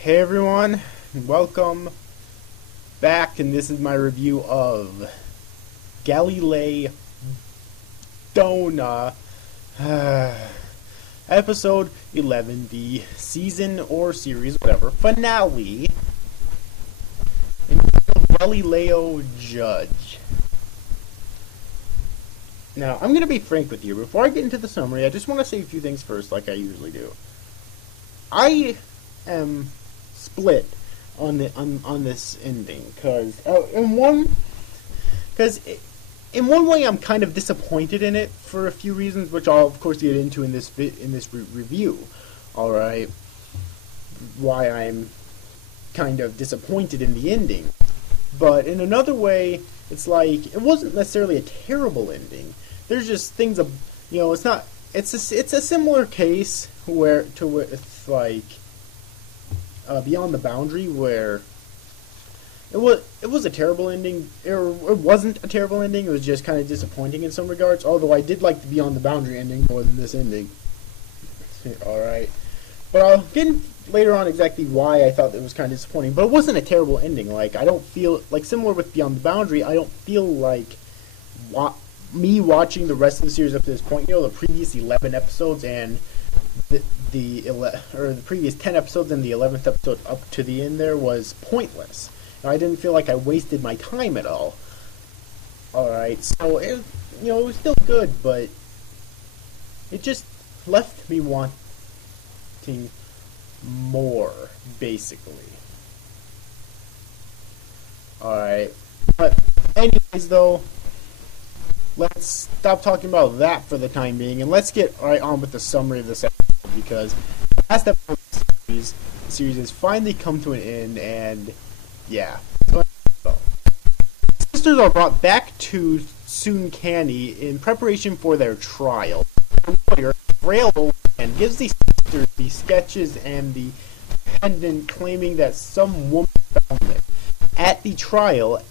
Hey everyone, welcome back, and this is my review of Galilei Donna, episode 11, the season or series, whatever, finale, entitled Galileo Judge. Now, I'm going to be frank with you. Before I get into the summary, I just want to say a few things first, like I usually do. I am split on this ending because in one way I'm kind of disappointed in it for a few reasons, which I'll of course get into in this review. All right, why I'm kind of disappointed in the ending, but in another way, it's like it wasn't necessarily a terrible ending. There's just things it's not. It's a similar case with like Beyond the Boundary, where it was a terrible ending. It wasn't a terrible ending. It was just kind of disappointing in some regards. Although I did like the Beyond the Boundary ending more than this ending. All right, but I'll get in later on exactly why I thought it was kind of disappointing. But it wasn't a terrible ending. Like, I don't feel like, similar with Beyond the Boundary, I don't feel like me watching the rest of the series up to this point. The previous 11 episodes and the previous 10 episodes and the 11th episode up to the end there was pointless. And I didn't feel like I wasted my time at all. Alright, so it was still good, but it just left me wanting more, basically. Alright, but anyways though, let's stop talking about that for the time being, and let's get right on with the summary of this episode, because the last episode of the series has finally come to an end, and yeah. So, sisters are brought back to Sunkani in preparation for their trial. The lawyer, frail old man, gives the sisters the sketches and the pendant, claiming that some woman found them. At the trial,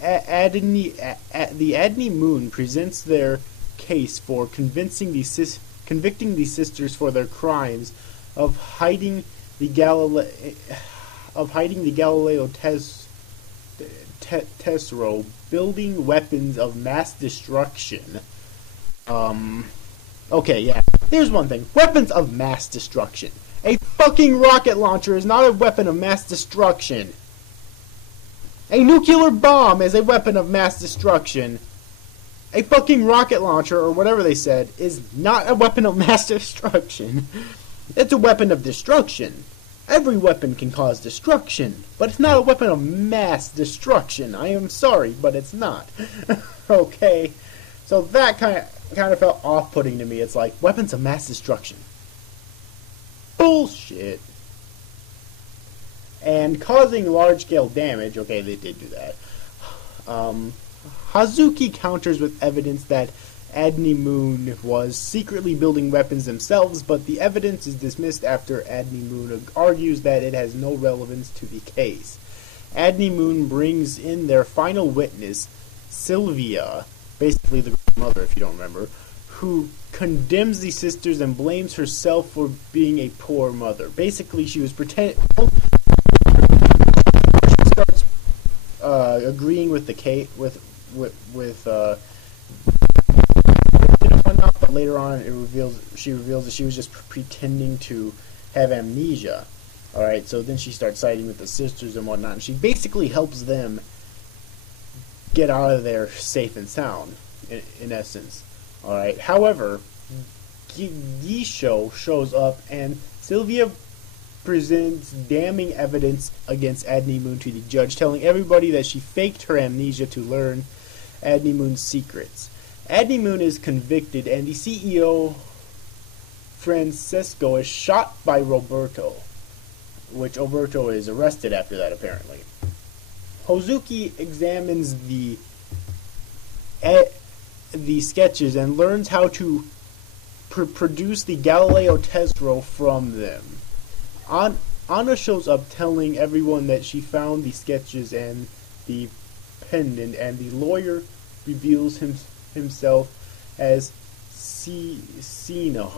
the Adney Moon presents their case for convicting the sisters for their crimes of hiding the Galileo Tesoro, building weapons of mass destruction. Okay, yeah. Here's one thing: weapons of mass destruction. A fucking rocket launcher is not a weapon of mass destruction. A nuclear bomb is a weapon of mass destruction. A fucking rocket launcher, or whatever they said, is not a weapon of mass destruction. It's a weapon of destruction. Every weapon can cause destruction, but it's not a weapon of mass destruction. I am sorry, but it's not. Okay? So that kind of felt off-putting to me. It's like, weapons of mass destruction. Bullshit. And causing large-scale damage. Okay, they did do that. Hazuki counters with evidence that Adney Moon was secretly building weapons themselves, but the evidence is dismissed after Adney Moon argues that it has no relevance to the case. Adney Moon brings in their final witness, Sylvia, basically the mother if you don't remember, who condemns the sisters and blames herself for being a poor mother. Basically, she was pretending. Starts agreeing with the case with whatnot, but later on she reveals that she was just pretending to have amnesia. Alright, so then she starts siding with the sisters and whatnot, and she basically helps them get out of there safe and sound, in essence. Alright, however, Gisho shows up, and Sylvia presents damning evidence against Adney Moon to the judge, telling everybody that she faked her amnesia to learn Adney Moon's secrets. Adney Moon is convicted, and the CEO, Francesco, is shot by Roberto, which Roberto is arrested after that, apparently. Hozuki examines the sketches and learns how to produce the Galileo Tesoro from them. Anna shows up telling everyone that she found the sketches and the pendant, and the lawyer reveals himself as Cicinho,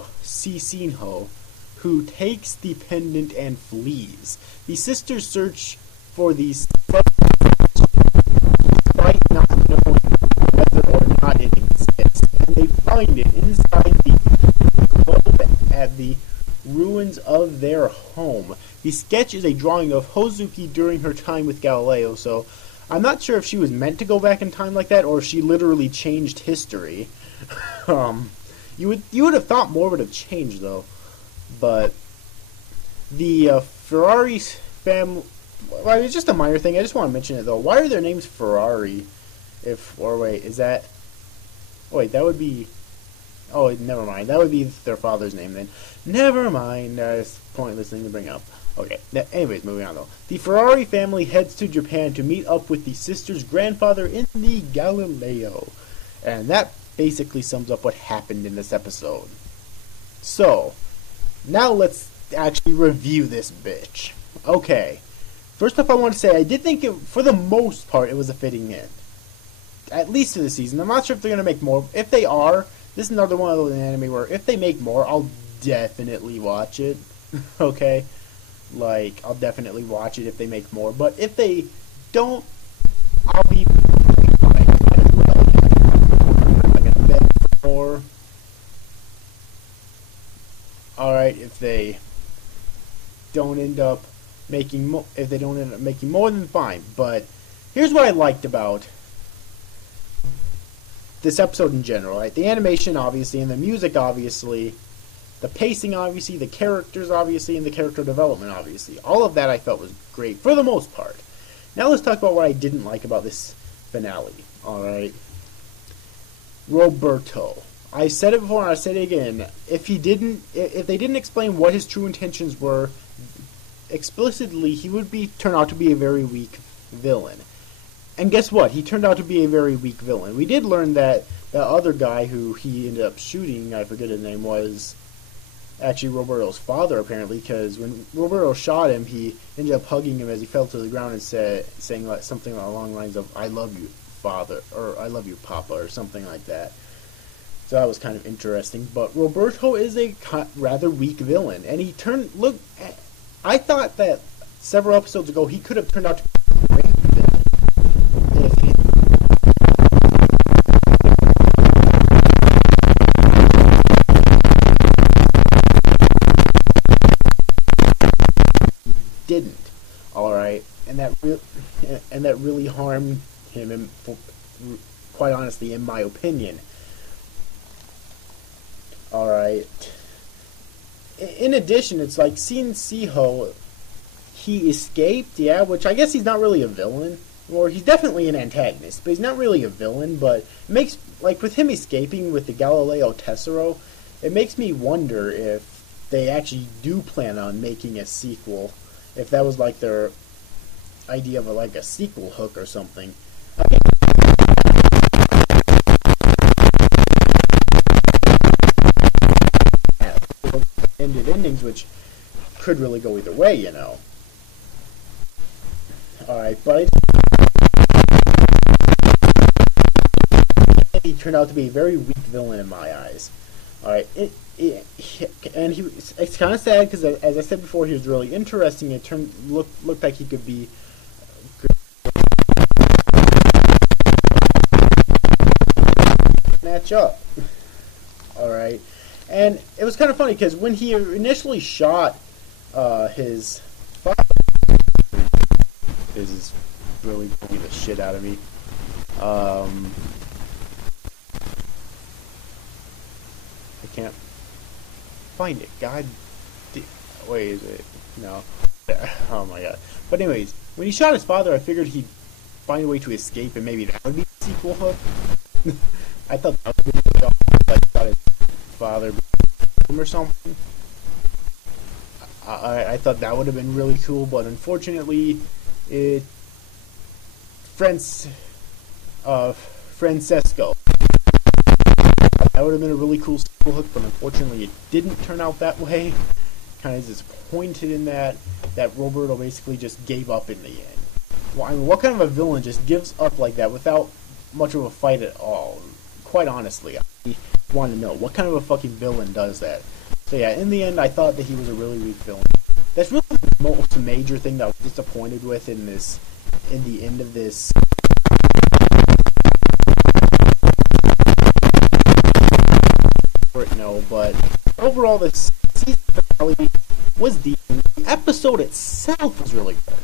who takes the pendant and flees. The sisters search for these despite not knowing whether or not it exists, and they find it inside the globe at the ruins of their home. The sketch is a drawing of Hozuki during her time with Galileo, so I'm not sure if she was meant to go back in time like that, or if she literally changed history. You would have thought more would have changed, though. But the Ferrari family, well, it's just a minor thing. I just want to mention it, though. Why are their names Ferrari? That would be... Oh, never mind. That would be their father's name, then. Never mind. It's a pointless thing to bring up. Okay. Anyways, moving on, though. The Ferrari family heads to Japan to meet up with the sister's grandfather in the Galileo. And that basically sums up what happened in this episode. So, now let's actually review this bitch. Okay. First off, I want to say I did think, for the most part, it was a fitting end. At least to the season. I'm not sure if they're going to make more. If they are, this is another one of those anime where if they make more, I'll definitely watch it. Okay? Like, I'll definitely watch it if they make more. But if they don't, I'll be fine. I'm going to beg for more. Alright, if they don't end up making more, then fine. But here's what I liked about this episode in general, right? The animation, obviously, and the music, obviously, the pacing, obviously, the characters, obviously, and the character development, obviously. All of that I felt was great, for the most part. Now let's talk about what I didn't like about this finale, alright? Roberto. I said it before and I said it again. If they didn't explain what his true intentions were explicitly, he would turn out to be a very weak villain. And guess what? He turned out to be a very weak villain. We did learn that the other guy who he ended up shooting, I forget his name, was actually Roberto's father, apparently, because when Roberto shot him, he ended up hugging him as he fell to the ground and saying like something along the lines of, "I love you, father," or "I love you, papa," or something like that. So that was kind of interesting. But Roberto is a rather weak villain, and I thought that several episodes ago he could have turned out to be a great villain if he didn't. All right, and that really harmed him, quite honestly, in my opinion. Alright. In addition, it's like seeing Siho, he escaped, yeah, which I guess he's not really a villain. Or he's definitely an antagonist, but he's not really a villain. But it makes, like, with him escaping with the Galileo Tessero, it makes me wonder if they actually do plan on making a sequel. If that was, like, their idea of, like, a sequel hook or something. Endings, which could really go either way, you know. Alright, but he turned out to be a very weak villain in my eyes. Alright, and it's kind of sad because, as I said before, he was really interesting. It looked like he could be match up. Alright. And it was kind of funny because when he initially shot his father, this is really pulling the shit out of me. I can't find it. God, wait, is it? No. Oh my god. But anyways, when he shot his father, I figured he'd find a way to escape, and maybe that would be the sequel hook. I thought that would be really awesome. Like, shot his father or something. I thought that would have been really cool, but unfortunately, Francesco. That would have been a really cool sequel hook, but unfortunately, it didn't turn out that way. Kind of disappointed in that Roberto basically just gave up in the end. Well, I mean, what kind of a villain just gives up like that without much of a fight at all? Quite honestly, I want to know what kind of a fucking villain does that. So yeah, in the end, I thought that he was a really weak villain. That's really the most major thing that I was disappointed with in the end of this. No, but overall, this season finale was decent. The episode itself was really good.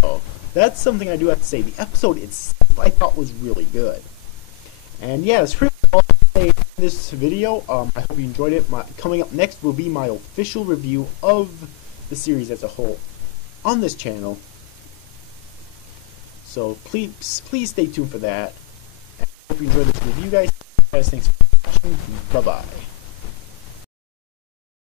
So that's something I do have to say. The episode itself I thought was really good. And yeah, that's pretty much all I say in this video. I hope you enjoyed it. Coming up next will be my official review of the series as a whole on this channel. So please stay tuned for that. And I hope you enjoyed this review, guys. Thanks for watching. Bye-bye.